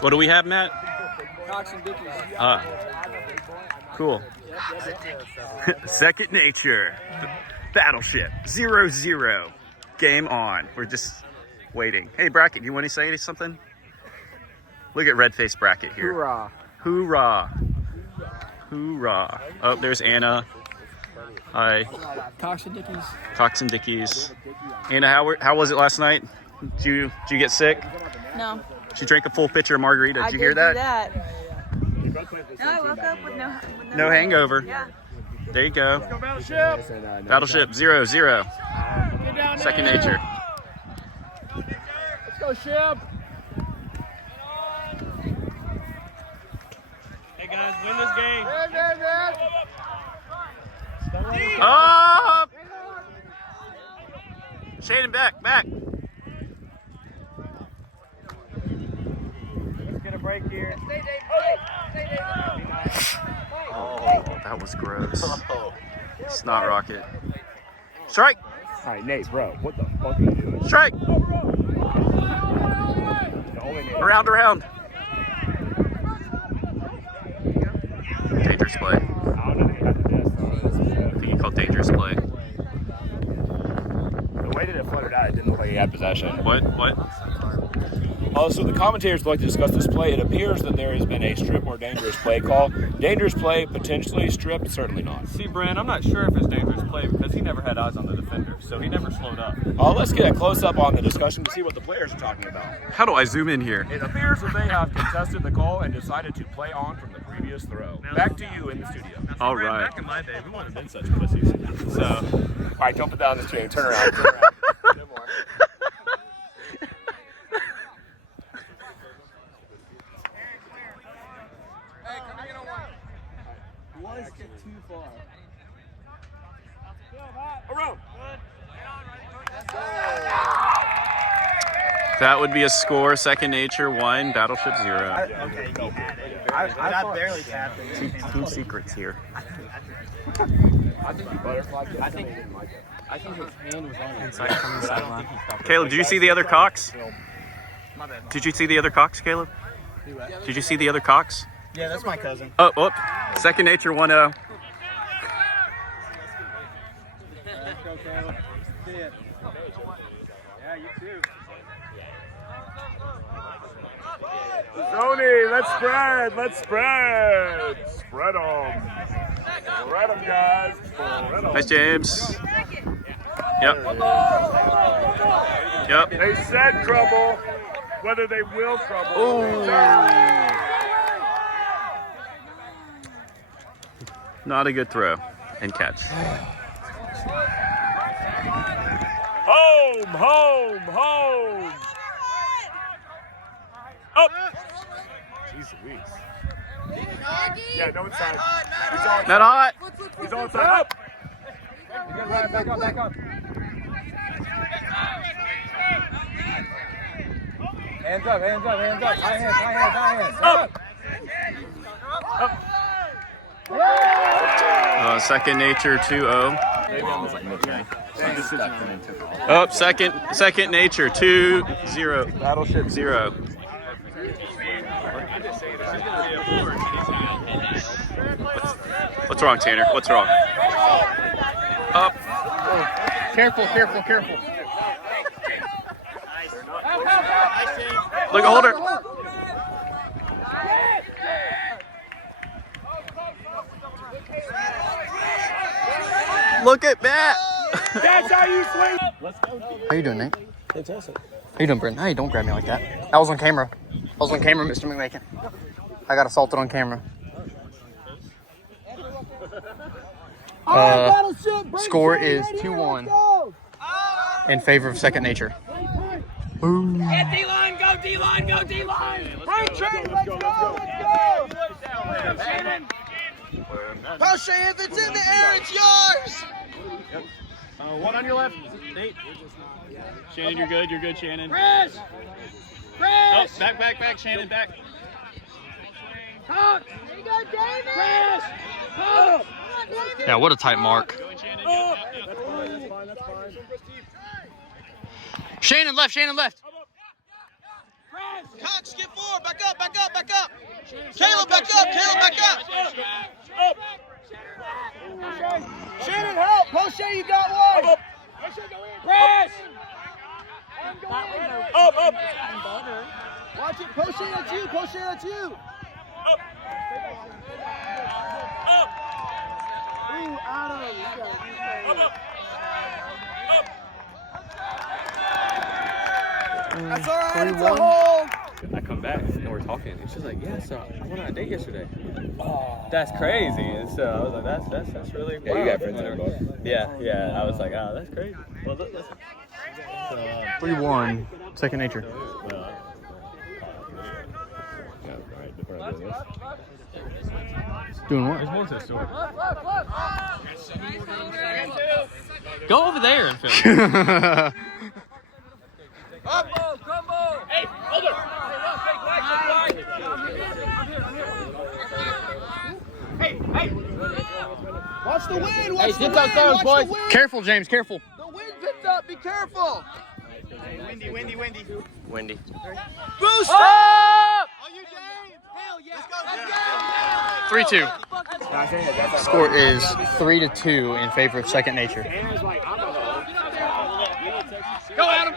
What do we have, Matt? Cox and Dickies. Cool. Second Nature. Battleship. 0-0. Game on. We're just waiting. Hey, Bracket, you want to say something? Look at red face Bracket here. Hoorah. Hoorah. Hoorah. Oh, there's Anna. Hi. Cox and Dickies. Cox and Dickies. Anna, how was it last night? Did you get sick? No. She drank a full pitcher of margarita. Did you hear that? No, I woke up with No hangover. Yeah. There you go. Let's go Battleship. Battleship 0-0. Second Nature. Let's go Ship. Hey guys, win this game. Up! Shannon, back. Let's get a break here. Oh, that was gross. Snot rocket. Strike! All right, Nate, bro, what the fuck are you doing? Strike! Around. Dangerous play. I think you called dangerous play. The way that it fluttered out, it didn't look like he had possession. What? Also, the commentators would like to discuss this play. It appears that there has been a strip or dangerous play call. Dangerous play, potentially. Strip, certainly not. See, Brand, I'm not sure if it's dangerous play because he never had eyes on the defender, so he never slowed up. Let's get a close-up on the discussion to see what the players are talking about. How do I zoom in here? It appears that they have contested the call and decided to play on from the previous throw. Back to you in the studio. All Brand, right. back in my day, we wouldn't have been such pussies. So, All right, don't put that on the chain. Turn around. No more. That would be a score. Second Nature 1, Battleship 0. I barely tapped it. Team secrets here. I think he butterflied. I think his hand was on it. Caleb, did you see the other Cox? Did you see the other Cox, Caleb? Did you see the other Cox? Yeah, that's my cousin. Oh, whoop. Second Nature 1-0. Tony, let's spread. Spread them. Spread them, guys. Nice, James. Yep. They said trouble. Whether they will trouble. Ooh. Not a good throw and catch. Home. Up. Jeez Louise. Yeah, no inside. Not hot. He's on side. Up. Back up. Hands up. High hands. Up. Second Nature 2-0. Oh, second Nature 2-0. Battleship 0. What's wrong, Tanner? What's wrong? Up. Careful. Look, hold her. Look at Matt. That's how you swing. How you doing, Nate? Fantastic. How you doing, Brenton? Hey, don't grab me like that. I was on camera, Mr. McMakin. I got assaulted on camera. Score is 2-1 in favor of Second Nature. Boom. Get D-line, go D-line. Let's go. Shannon. Poche, if it's in the air, it's yours. one on your left. Nate. Shannon, you're good, Shannon. Chris. Oh, back, Shannon, back. Cox. There you go, David. Chris. Cox. Yeah, what a tight mark. Shannon left. Chris. Cox, get forward. Back up. Post it, that's you. Post it, that's you. Ooh, Adam. You got it. That's all right. It's a hole. I come back and we're talking, and she's like, "Yeah, so I went on a date yesterday." Oh, that's crazy. And so I was like, "That's really wild." Yeah, you got friends in there. Yeah. I was like, "Oh, that's crazy." Well, listen. 3-1. Second nature. Doing what? There's more to the story. Go over there and film. Hey, hold it. Hey. Watch the wind. Watch the wind. Watch the wind. Careful, James. Careful. The wind picked up. Be careful. Wendy. Boost Up! Oh, you James. Hell yeah. Let's go. 3-2. Score is 3-2 in favor of second nature. Go, Adam.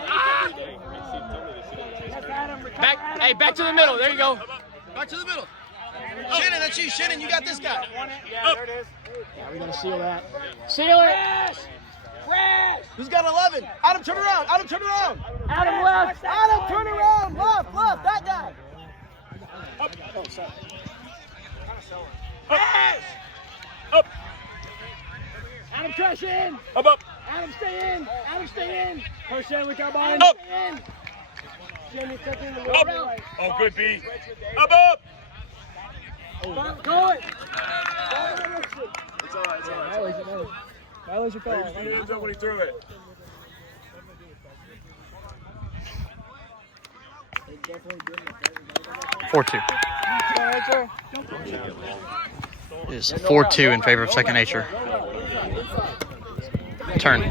Back to the middle. There you go. Back to the middle. Shannon, that's you. Shannon, you got this guy. Yeah, there it is. Yeah, we gotta seal that. Seal it. Crash. Who's got 11? Adam, turn around. Adam, turn around. Adam left. Adam, turn around. Left. That guy. Oh, sorry. Up. Adam, crash in. Up. Adam, stay in. Push in with our ball. Up. Stay in. Jimmy, step in the Up. right. Oh, good B. Up. Go it. It's all right. That was your call. He ends up when he threw it. Is 4-2 in favor of second nature. Turn.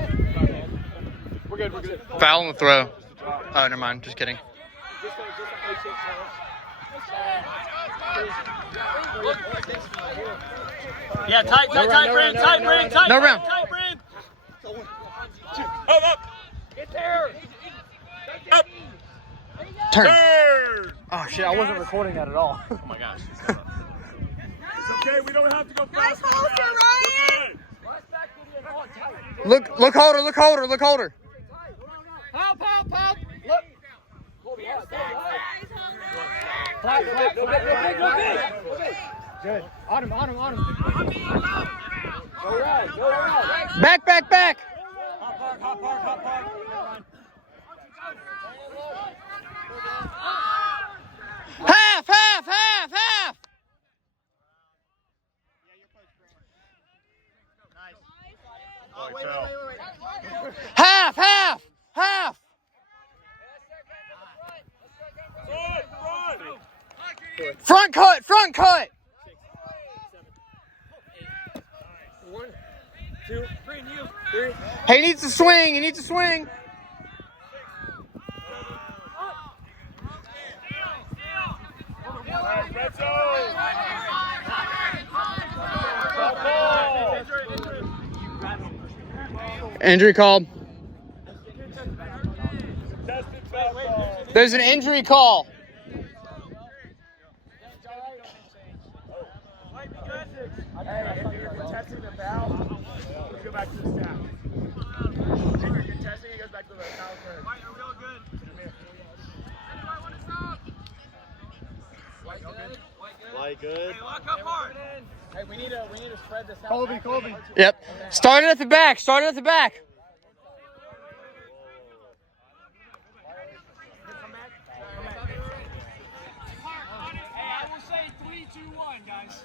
We're good. Foul on the throw. Oh, never mind. Just kidding. Yeah, tight, Brand. No round. Tight, Brand. Up. Get there. Up. Turn. Turn. Oh, shit. I wasn't recording that at all. Oh my gosh. It's okay. We don't have to go Nice fast. holster, Ryan. Look holder. Pop. Look. Good. On him. Go right. Back. Hot park. Half. Wait. Half. Front cut. 1, 2, 3. He needs to swing. Red zone. Injury called. There's an injury call. Go back to the staff. If you're contesting, it goes back to the foul third. White, are we all good? White good. Hey, lock up hard. Hey, we need to spread this out. Colby. Yep. Started at the back. Hey, I will say 3, 2, 1, guys.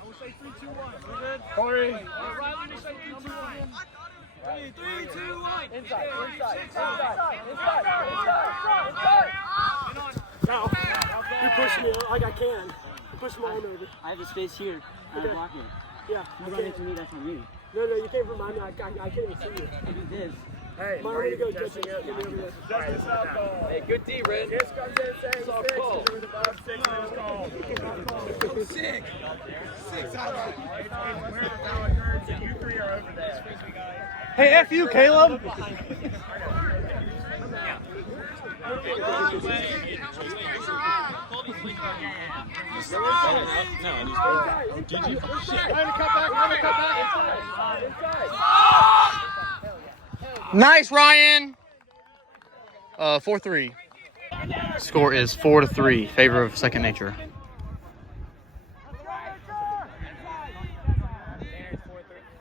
I will say 3, 2, 1. We good? Corey. Ryan, you say 3, 2, 1. 3, 2, 1. Inside. Now, you push me like I can. You push my arm over. I have the space here. I'm blocking it. Yeah. You run into me, that's on you. No, you came from mine. I can't even see you. I do this. Hey, mine, way to go, Justin. Get me over there. Justin, stop ball. Hey, good D, Red. Kiss comes in saying 6. There was a 6 that was called. 6. 6 out of 8. Where the foul occurs, and you 3 are over there. Hey, F you, Caleb. Yeah. Nice, Ryan. 4-3. Score is 4-3, favor of Second Nature.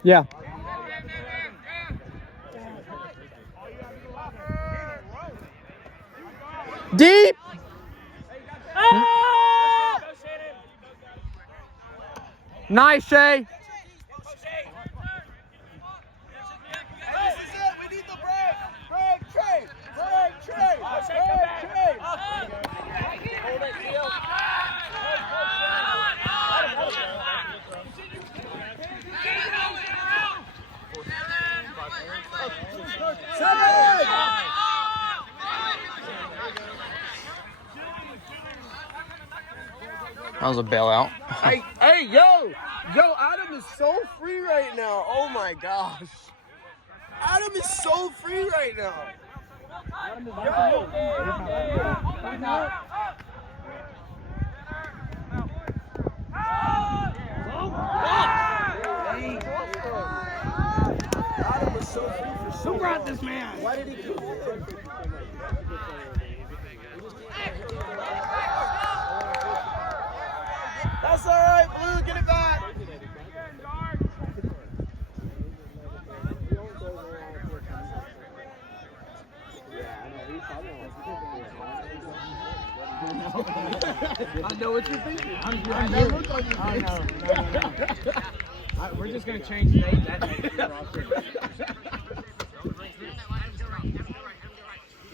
Yeah. Deep. Nice, Shay. That was a bailout. Hey, yo, Adam is so free right now. Oh my gosh, Adam is so free right now. Who brought this man? Why did he come? That's all right, Blue. Get it back. I know what you're thinking. I know. Look on your face. No. We're just gonna change Nate. That Nate to the roster.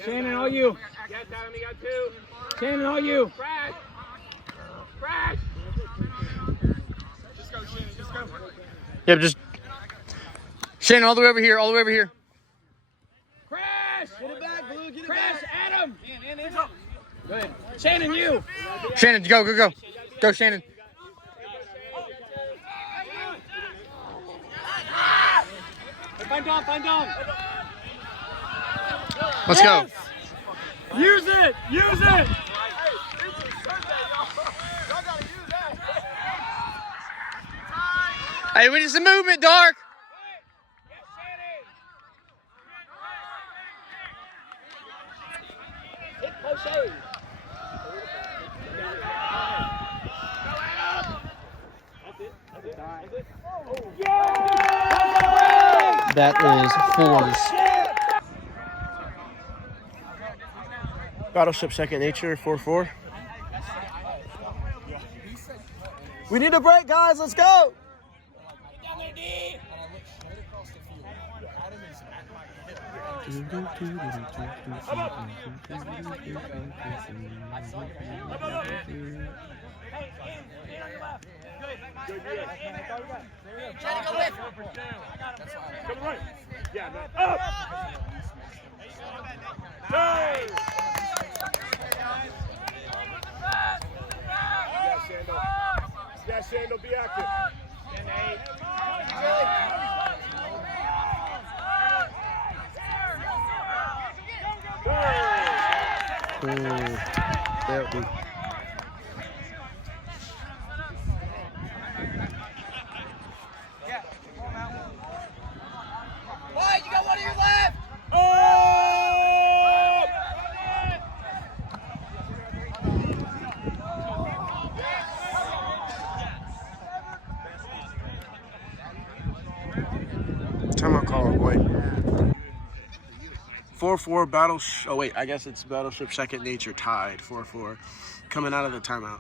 Shannon, all you. Yes, Adam, you got two. Shannon, all you. Crash. Crash. Just go, Shannon. Just go. Yep, just Shannon, all the way over here, all the way over here. Crash. Get it back, Blue. Get it Crash, back. Adam. In. Good. Shannon, you. Shannon, go. Go, Shannon. Find Dom. Let's go. Use it. Hey, we need some movement, Dark. That is fours. Battleship Second Nature 4-4. We need a break, guys. Let's go. Yeah, Shandle, be active. Why? You got one of your left. Timeout call, boy. 4-4 Battleship. Oh, wait, I guess it's Battleship Second Nature tied 4-4. Coming out of the timeout.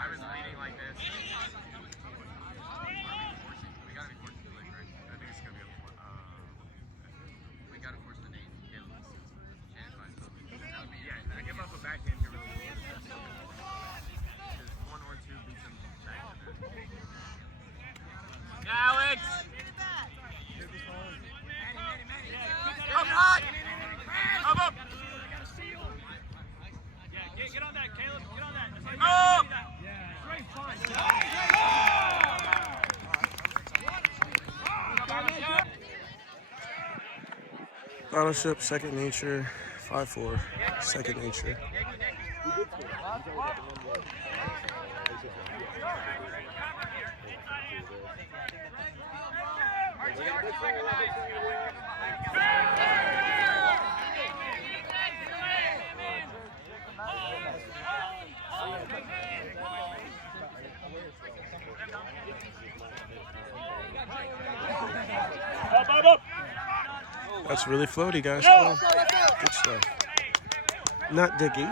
I was leading like this. Battleship, Second Nature, 5-4, Second Nature. That's really floaty, guys. Oh, good stuff. Not Dicky.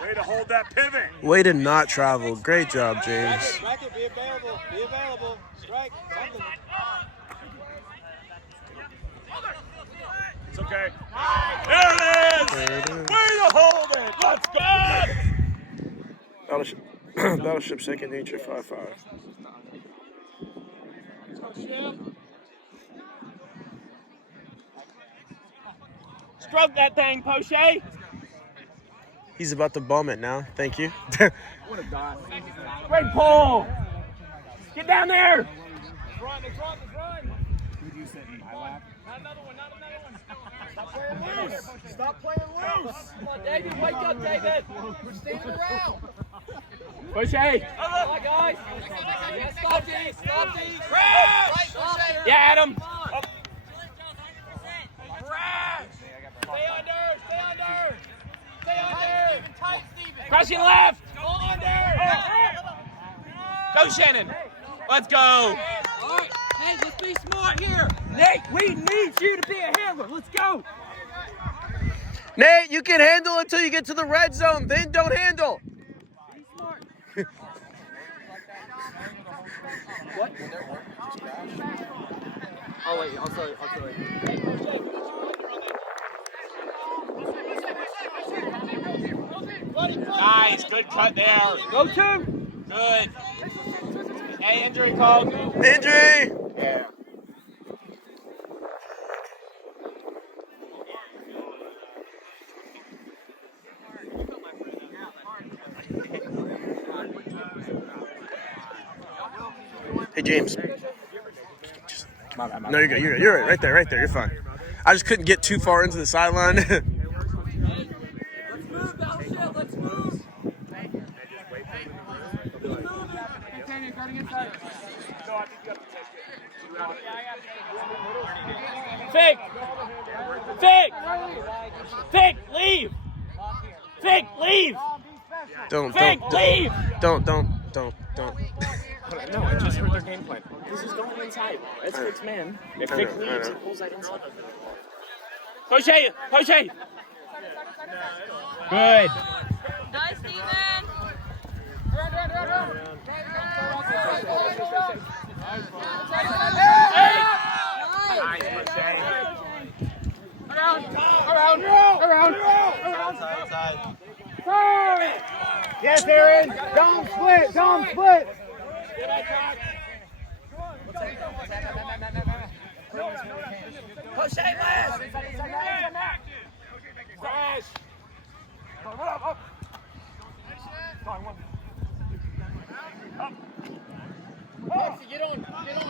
Way to hold that pivot. Way to not travel. Great job, James. Bracket, be available. Be available. Strike. Something. It's okay. There it is. Way to hold it. Let's go. Battleship, Battleship Second Nature, 5-5. Stroke that thing, Poche. He's about to bum it now. Thank you. Great pull. Get down there. Run. Who you said in my lap? Not another one. Stop playing loose. Come on, David. Wake up, David. We're standing around. Poche. Come on, guys. Yeah, stop these. Yeah, Adam. Stay under. Tight, Steven. Crushing left. Go under. Go, Shannon. Let's go. All right. Hey, let's be smart here. Nate, we need you to be a handler. Let's go. Nate, you can handle until you get to the red zone. Then don't handle. Be smart. What? Oh, wait. I'll tell you. Nice. Good cut there. Go two. Good. Hey, injury call. Injury. Yeah. Hey, James. No, you're good. You're right there. You're fine. I just couldn't get too far into the sideline. Let's move, Battleship. Let's move. Fig, leave. Fig, leave. Don't. Leave. Don't. No, I just heard their game plan. This is going inside. That's Fig's man. If I Fig know. leaves, he pulls that inside. Poche. Good. Nice, Steven. Yes, Aaron. Don't split. Poche last. Crash. Up. Coxie, get on, Coxie.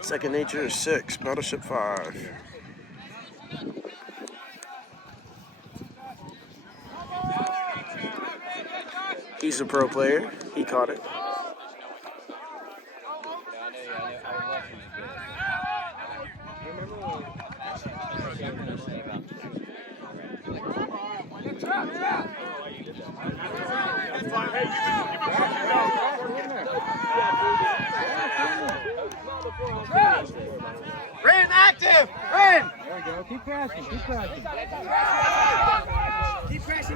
Second Nature is 6. Battleship 5. He's a pro player. He caught it. Ren, active. Ren. There we go. Keep crashing. Keep crashing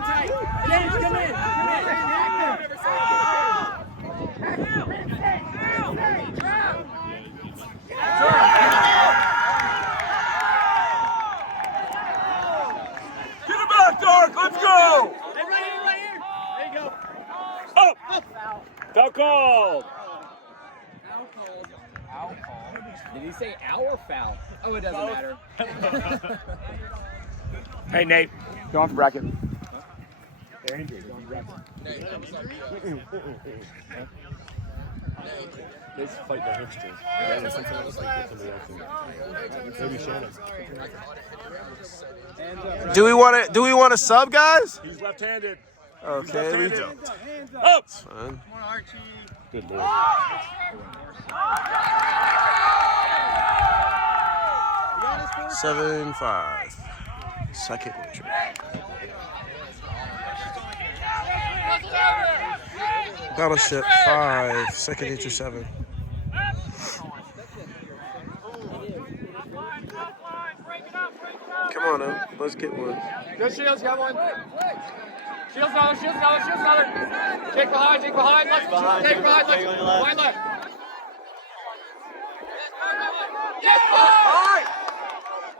tight. James, come in. Get him back, Dark. Let's go. Hey, right here. There you go. Up. Foul called. Did he say owl or foul? Oh, it doesn't matter. Hey, Nate. Go off the bracket. They're injured. They fight their hamstrings. Maybe Shannon. Do we want to sub, guys? He's left-handed. Okay, we don't. Up. It's fine. Good Lord. 7-5. Second nature. Battleship 5. Second nature 7. Come on, up. Let's get one. Good Shields, got one. Shields got it, Shields got it, Shields got it. Take behind, left. Take behind, left. Behind left. Yes, behind!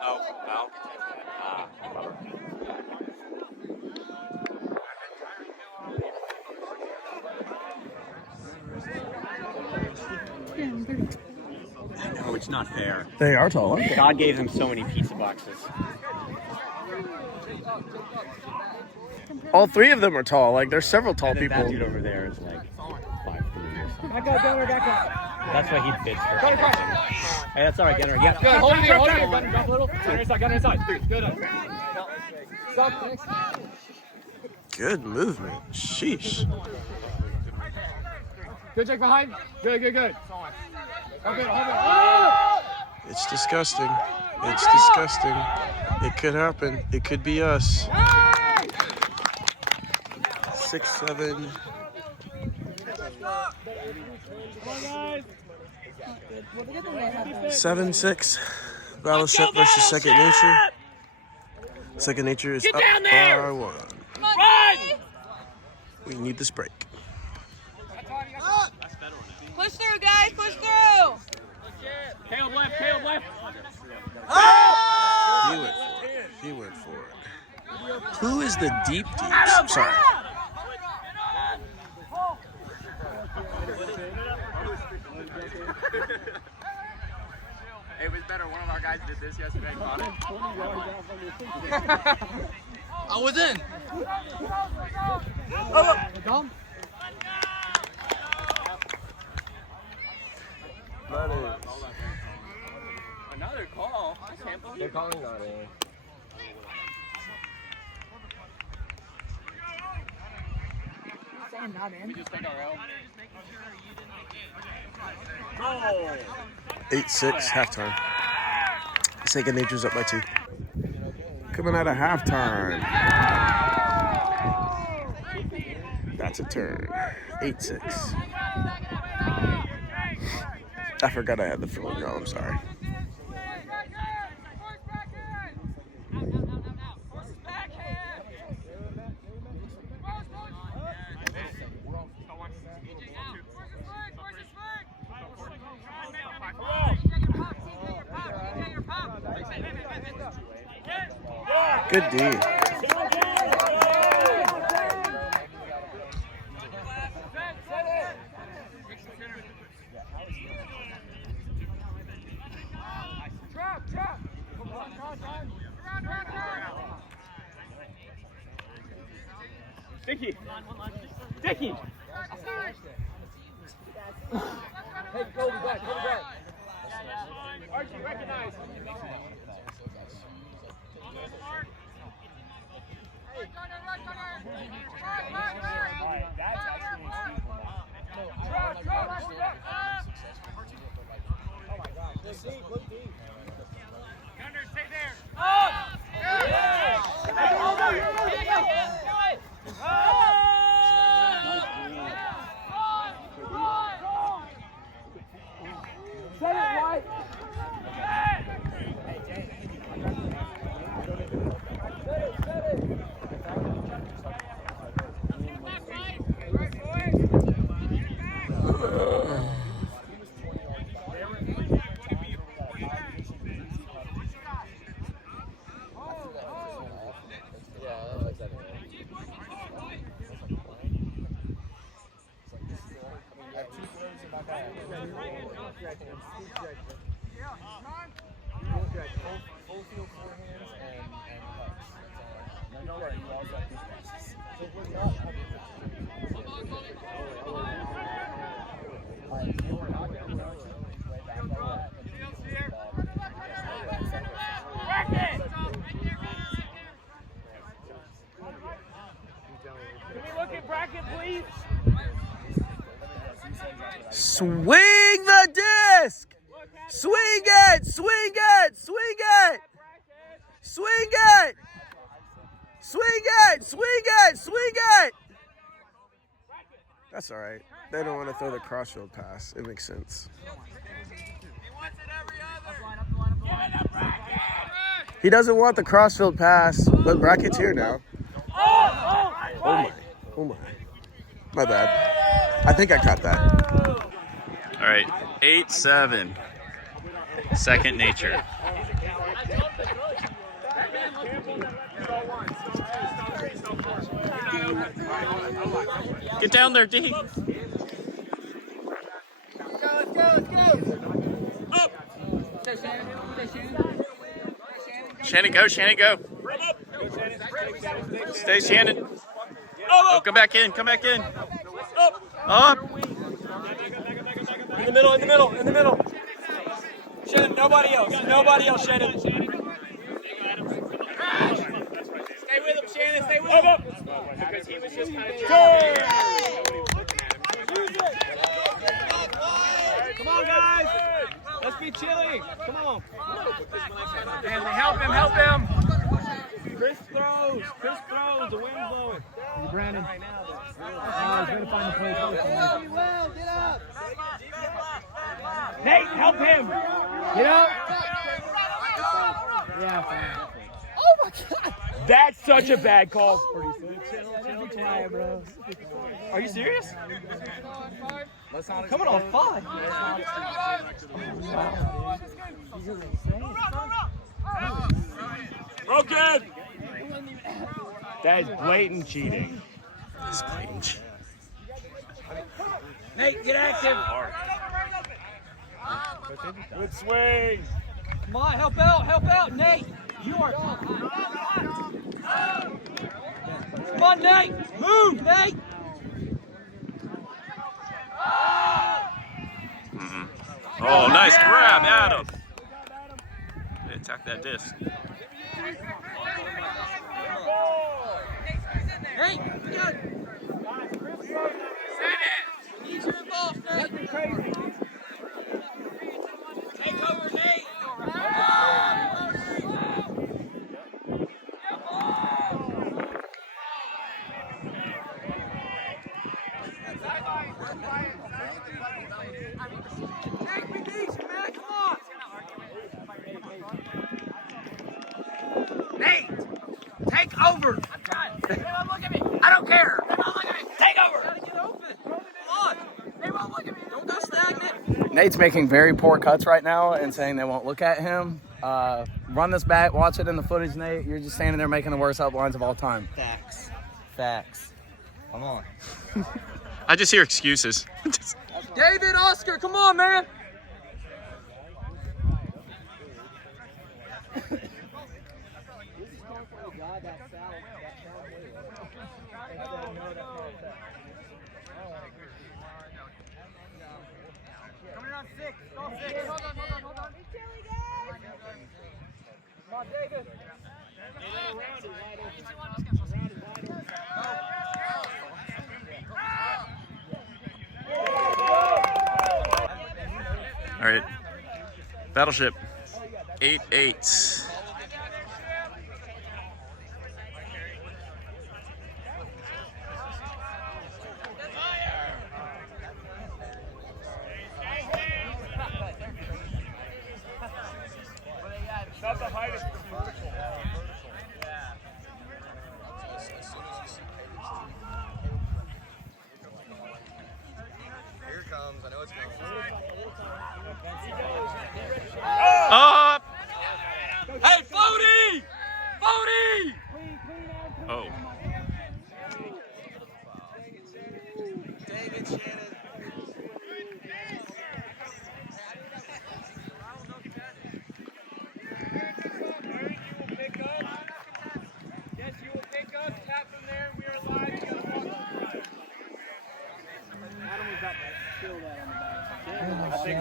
Oh, foul. Oh, it's not fair. They are tall. God gave them so many pizza boxes. All three of them are tall. Like, there's several tall And then people. that dude over there is like 5'3" or something. Back up, Gunner, back up. That's why he fits for. Gunner, cut. Hey, that's all right, Gunner. Yeah. Good, hold it here, Gunner, drop a little. Gunner inside. Good. Stop, thanks. Good movement. Sheesh. Good check behind. Good. Okay, hold it. It's disgusting. It's disgusting. It could happen. It could be us. 6-7. 7-6. Battleship versus Second Nature. Second Nature is up by 1. Run! We need this break. Push through, guys, push through! Caleb left. He went for it. Who is the deep? Sorry. It was better. One of our guys did this yesterday. Caught it. I was in. Dom? Another call. I can't believe They're calling on it. Saying not in. we just take our L. 8-6 halftime. Second Nature's up by 2. Coming out of halftime. That's a turn. 8-6. I forgot I had the field goal. I'm sorry. Good D. Dicky! Hey, Kobe back. Archie, recognize. Full field forehands and hooks. No, don't worry, you also have two Can we look at bracket, please? Swing the disc! Swing it! Swing it! Swing it! Swing it! Swing it! Swing it! Swing it! That's all right. They don't want to throw the crossfield pass. It makes sense. He doesn't want the crossfield pass, but Brackett's here now. Oh my. Oh my. My bad. I think I caught that. All right, 8-7. Second nature. Get down there, D. Shannon, go, Shannon, go. Stay, Shannon. Oh, come back in, come back in. Up. In the middle, in the middle, in the middle. Shannon, nobody else, Shannon. Stay with him, Shannon, stay with him. Because he was just kind of Come on, guys. Let's be chilly. Come on. Hanley, help him. Chris throws. The wind's blowing. Brandon. Better find the play. Well, get up. Nate, help him. Get up. Yeah, fine. Oh my God. That's such a bad call. Chill, bro. Are you serious? Coming on 5. Broken. That is blatant cheating. That's blatant cheating. Nate, get active. Good swing. Come on, help out, Nate. You are. Come on, Nate. Move, Nate. Oh, nice grab, Adam. They attack that disc. Hey, good. Need your involvement, Nate. Crazy. Take over, Nate. Nate, take over. I'm trying. They won't look at me. I don't care. They won't look at me. Take over. Gotta get open. Come on. They won't look at me. Don't go stagnant. Nate's making very poor cuts right now and saying they won't look at him. Run this back, watch it in the footage, Nate. You're just standing there making the worst outlines of all time. Facts. Come on. I just hear excuses. David, Oscar, come on, man. Coming on 6. Go 6. Hold on. Come on, David. All right, Battleship, 8-8. Not the height is vertical. Here it comes. I know it's coming. Up! Hey!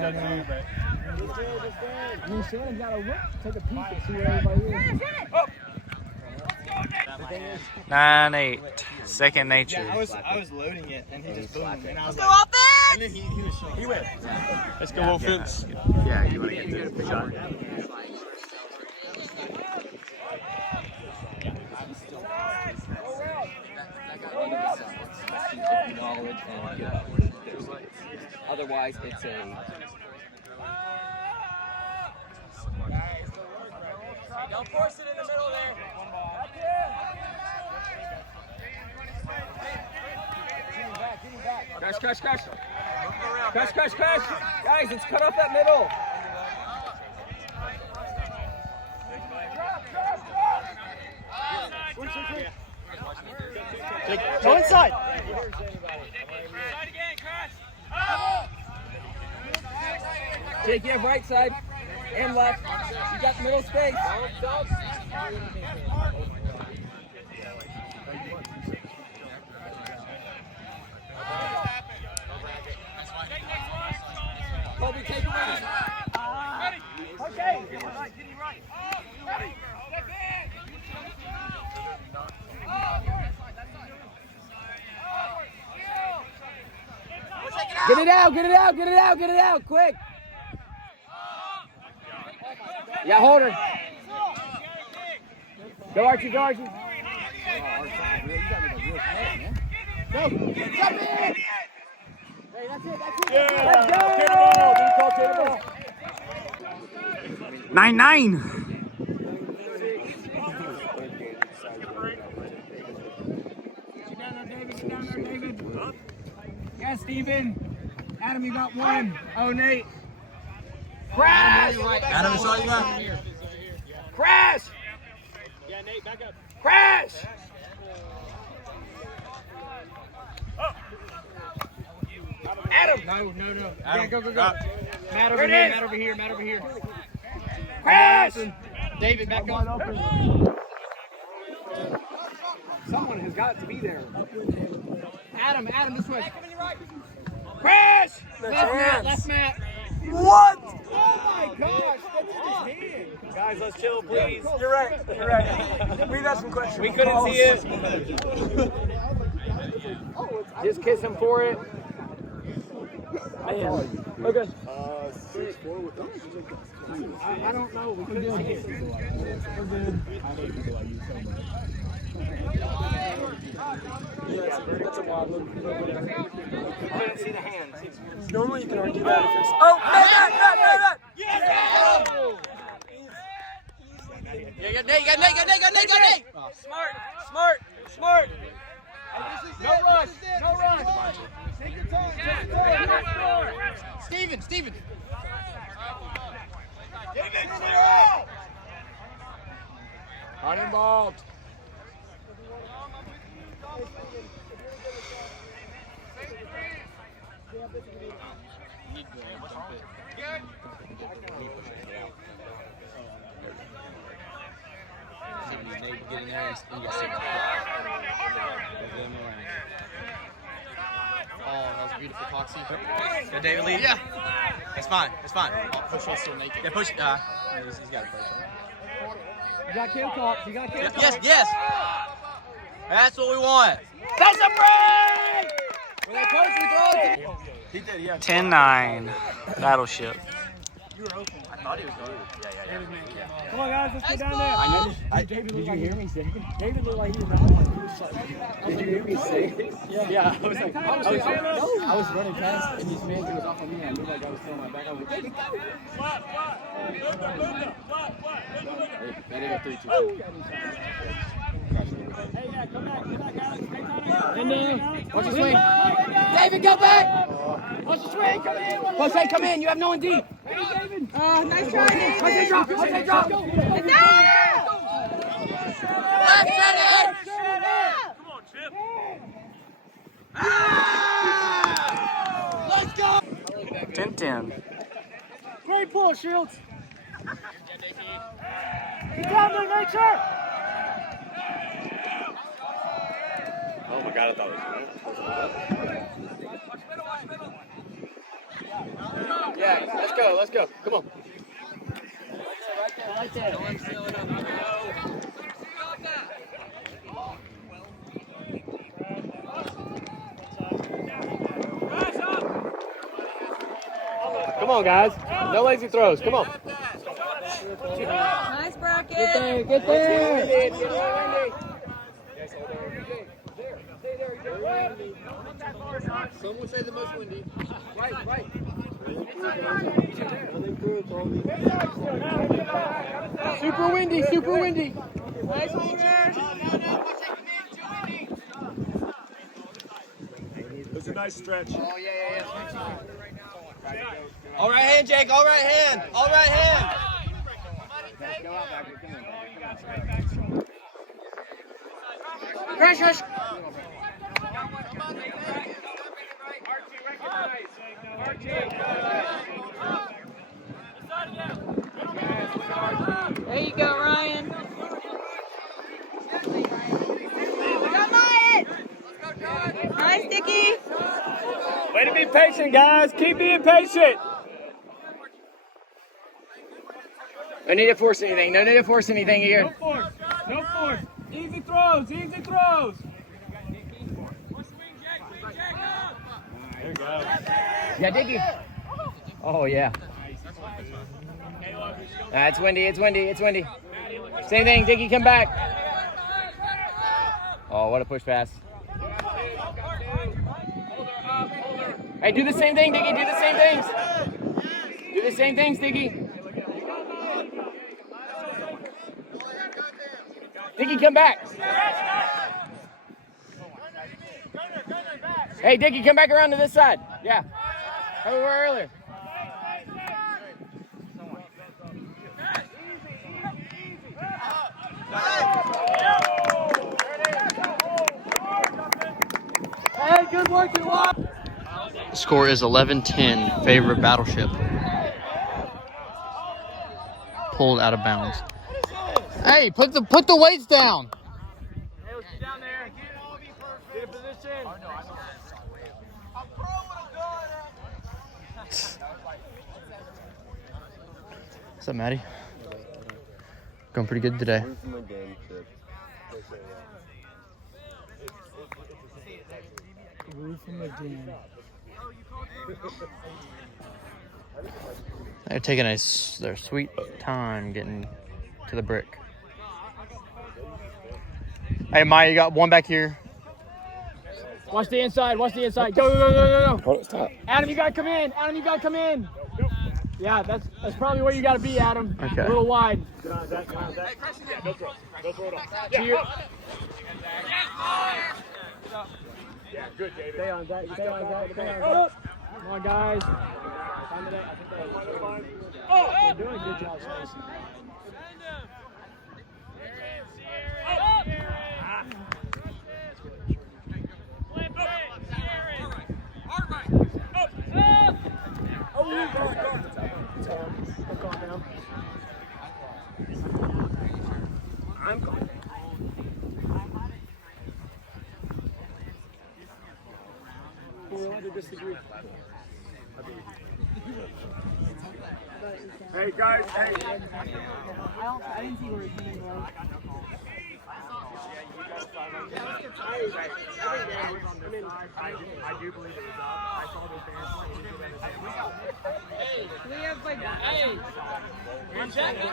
I mean, Shannon's got to take a peek and see where everybody is. 9-8. Second nature. I was loading it, and he just boomed. And I was Let's go offense! and then he was showing. He went. Let's go offense. Yeah, you want to get the shot. Knowledge and otherwise, it's a. Don't force it in the middle there. Crash, crash, crash. Crash, crash, crash. Guys, it's cut off that middle. Go inside. Jake, you have right side and left. You got middle space. Kobe, take it away. Okay. Get it out, get it out, get it out, get it out, quick. Yeah, hold her. Go, Archie, go, Archie. Go. Jump in. Hey, that's it. Let's go. 9-9. Yeah, Steven. Adam, you got one. Oh, Nate. Crash! Adam, that's all you got. Crash! Yeah, Nate, back up. Crash! Adam! No. Yeah, go. Matt over here, Matt over here. Crash! David, back up. Someone has got to be there. Adam, this way. Crash! Left Matt. What? Oh my gosh, that's in his hand. Guys, let's chill, please. You're right. We've got some questions. We couldn't see it. Just kiss him for it. Man. Okay. I don't know. We couldn't see it. We're good. Yes, that's a wild look. Couldn't see the hands. Normally you can argue that if it's... Oh, that! Yes! Yeah, Nate. Smart. No rush. Take your time. Steven. Uninvolved. Get in there and get sick. Oh, that was a beautiful Coxie. Go, David Lee. Yeah. It's fine. Push us still naked. Yeah, push. He's got to push. You got Kim Cox. Yes. That's what we want. That's a break! When they push, we throw it. He did, yeah. 10-9. Battleship. I thought he was going. Yeah. Come on, guys, let's get down there. Did you hear me say? David looked like he was Did you hear me say? Yeah. I was like, I was running past, and this man was off on me, and I knew like I was throwing my back. I was like, David, go! They did a 3-2. Hey, yeah, come back, Alex. Watch the swing. David, go back! Watch the swing, come in. Jose, come in. You have no one deep. Nice try, Nate. Jose, drop. Left side. Come on, Chip. Let's go. 10-10. Great pull, Shields. Get down there, nature. Oh my God, I thought it was good. Yeah, let's go, let's go. Come on. Right there. Come on, guys. No lazy throws. Come on. Nice bracket. Get there, get there. Some would say the most windy. Right. Super windy, super windy. It was a nice stretch. Oh, yeah. All right hand, Jake. All right hand. All right hand. Crash. There you go, Ryan. Nice, Dickie. Way to be patient, guys. Keep being patient. No need to force anything. No need to force anything here. No force. Easy throws. There you go. Yeah, Dickie. Oh, yeah. It's windy. Same thing, Dickie, come back. Oh, what a push pass. Hey, do the same thing, Dickie. Do the same things. Do the same things, Dickie. Dickie, come back. Hey, Dickie, come back around to this side. Yeah. How we were earlier. Hey, good work, you walk. The score is 11-10, favor of Battleship. Pulled out of bounds. Hey, put the weights down. Hey, let's get down there. Get in position. What's up, Maddie? Going pretty good today. They're taking their sweet time getting to the brick. Hey, Maya, you got one back here. Watch the inside. Go. Hold it, stop. Adam, you gotta come in. Yeah, that's probably where you gotta be, Adam. Okay. A little wide. Go throw it off. Yeah, good, David. Stay on, guys. Come on, guys. You're doing a good job, Stacy. I'm calm. We're allowed to disagree. Hey, guys. Hey. I didn't see where it came from. I do believe it was up. I saw those fans. We have like, hey. I am saying that.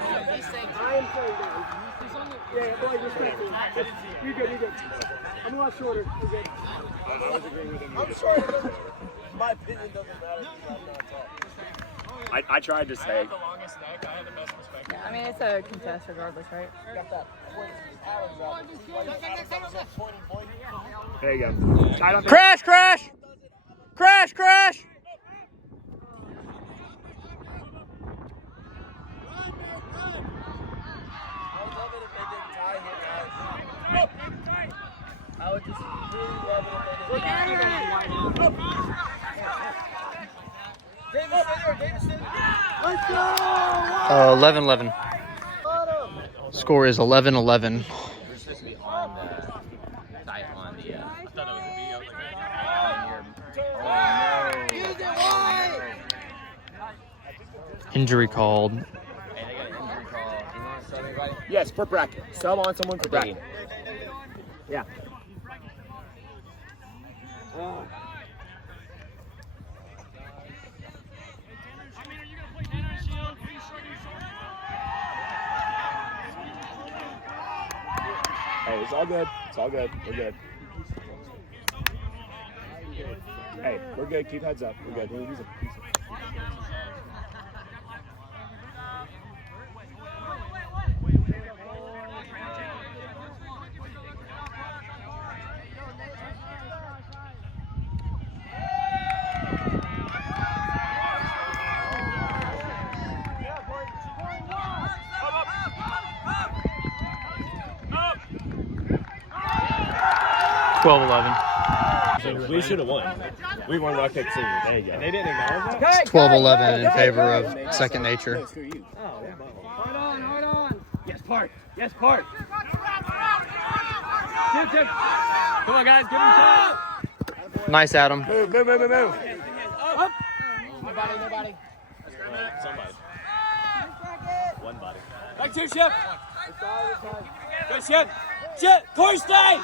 Yeah, boy, respectful. You're good. I'm a lot shorter. You're good. I was agreeing with him. I'm sorry. My opinion doesn't matter. I tried to say. I mean, it's a contest regardless, right? There you go. I don't think Crash! I would just really love it if they didn't. Let's go! 11-11. Score is 11-11. Use it wide! Injury called. Hey, they got an injury call. You want to sub anybody? Yes, for bracket. Sub on someone for bracket. Yeah. Hey, it's all good. It's all good. We're good. Hey, we're good. Keep heads up. We're good. We should have won. We won Rock Paper Scissors. There you go. And they didn't acknowledge that? 12-11 in favor of Second Nature. Hold on. Yes, Park. Chip. Come on, guys. Give him time. Nice, Adam. Move. Up. Nobody. Somebody. One body. Back to you, Chip. Good, Chip. Corey, stay.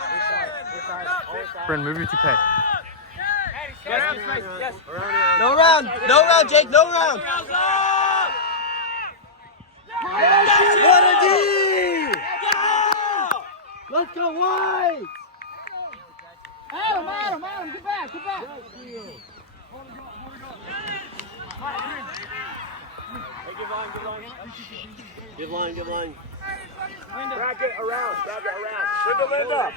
Bryn, move your toupee. Yes. No round, Jake, no round. What a D! Let's go, White! Adam, get back. Give line. Bracket around. Linda.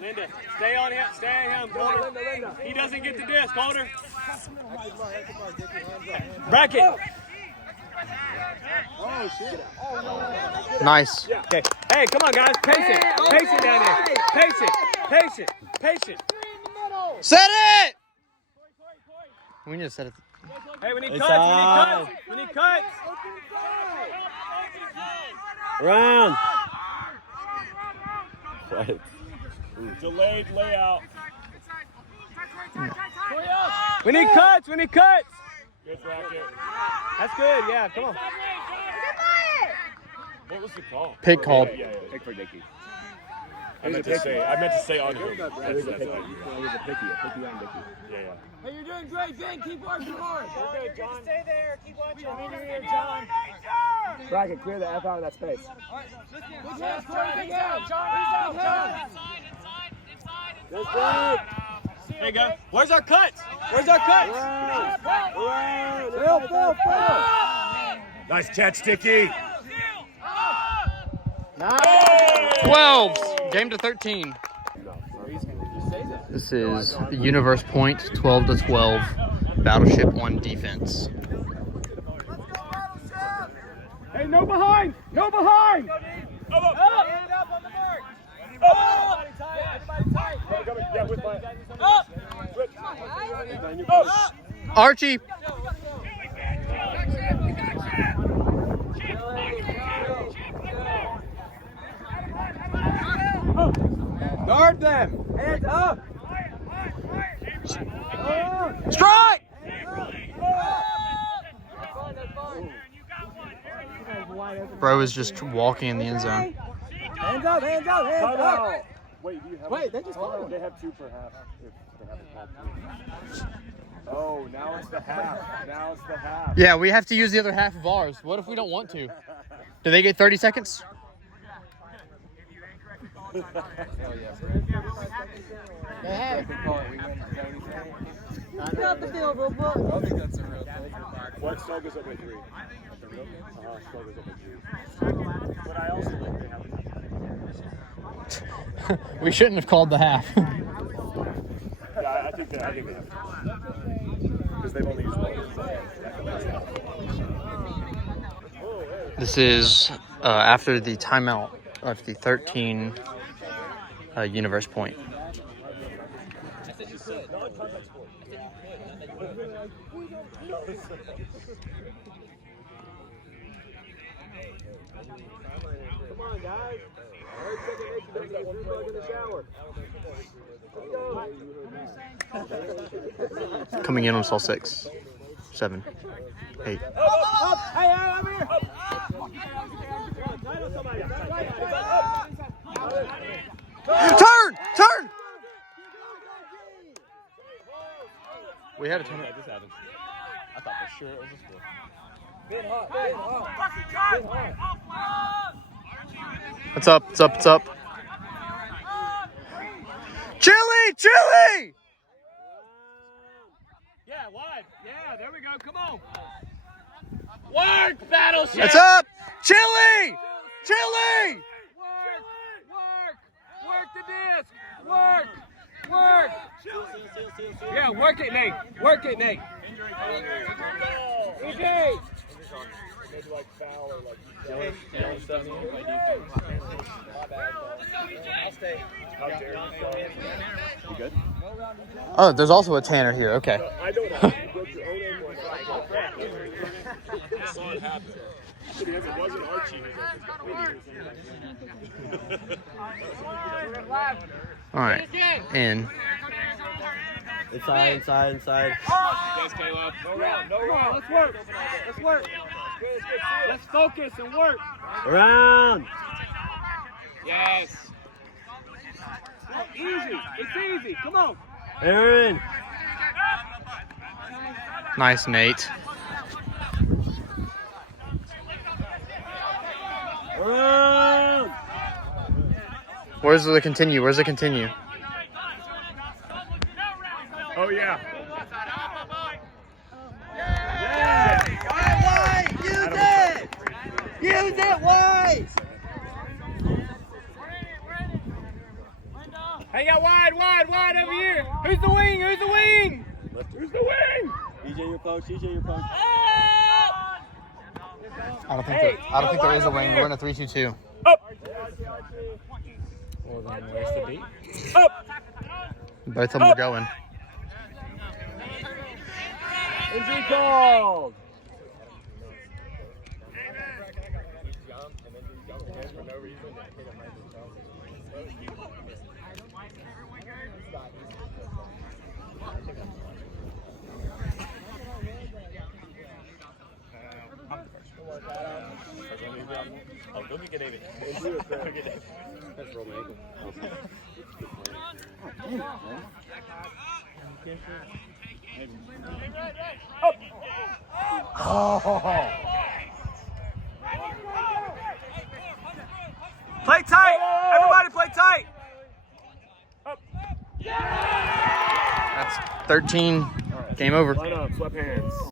Linda, stay on him, Calder. He doesn't get the disc, Calder. Bracket. Oh, shit. Nice. Okay. Hey, come on, guys. Patient down there. Patient. Set it! We need to set it. Hey, we need cuts. We need cuts. Round. Delayed layout. We need cuts. Good bracket. That's good. Yeah, come on. What was the call? Pig called. Yeah. Pick for Dickie. I meant to say on him. It was a picky on Dickie. Yeah. Hey, you're doing great, Ben. Keep working hard. Okay, John. Stay there. Keep watching. I'm in here, John. Bracket, clear the F out of that space. Good job, John. He's out, John. That's great. There you go. Where's our cuts? Phil. Nice catch, Dickie. 12. Game to 13. This is Universe Point, 12-12. Battleship on defense. Hey, no behind. Up. Stand up on the mark. Everybody tight. Yeah, with my. Up. Archie. Guard them. Hands up. Strike! Bro is just walking in the end zone. Hands up. Wait, do you have? Wait, they just called. They have two per half. If they haven't called three. Oh, now it's the half. Yeah, we have to use the other half of ours. What if we don't want to? Do they get 30 seconds? They have. Get off the field, real quick. I don't think that's a real thing. What still goes up by 3? Still goes up by 2. But I also think they have. We shouldn't have called the half. Yeah, I think they have. Because they've only used one. This is after the timeout of the 13 Universe Point. Come on, guys. There's that one plug in the shower. Coming in on cell 6. 7, 8. Up! Hey, I'm here! Turn! We had a turn. This happens. I thought for sure it was a score. What's up? Chili! Yeah, wide. Yeah, there we go. Come on. Work, Battleship! What's up? Chili! Work the disc! Work! Yeah, work it, Nate. EJ! Maybe like foul or like yelling stuff. You good? Oh, there's also a Tanner here. Okay. I don't know. You broke your own ankle. I saw it happen. If it wasn't Archie, All right. In. Inside. Yes, Caleb. No wrong. Let's work. Let's focus and work. Around. Yes. Easy. It's easy. Come on. Aaron. Nice, Nate. Around. Where's the continue? oh, yeah. Use it, Wise! Hang out wide over here. Who's the wing? EJ, your coach. I don't think there is a wing. We're in a 3-2-2. Well, then where's the beat? Both of them are going. Injury called. Oh, go get David. That's real ankle. Play tight. Everybody play tight. That's 13. Game over. Line up, swept hands.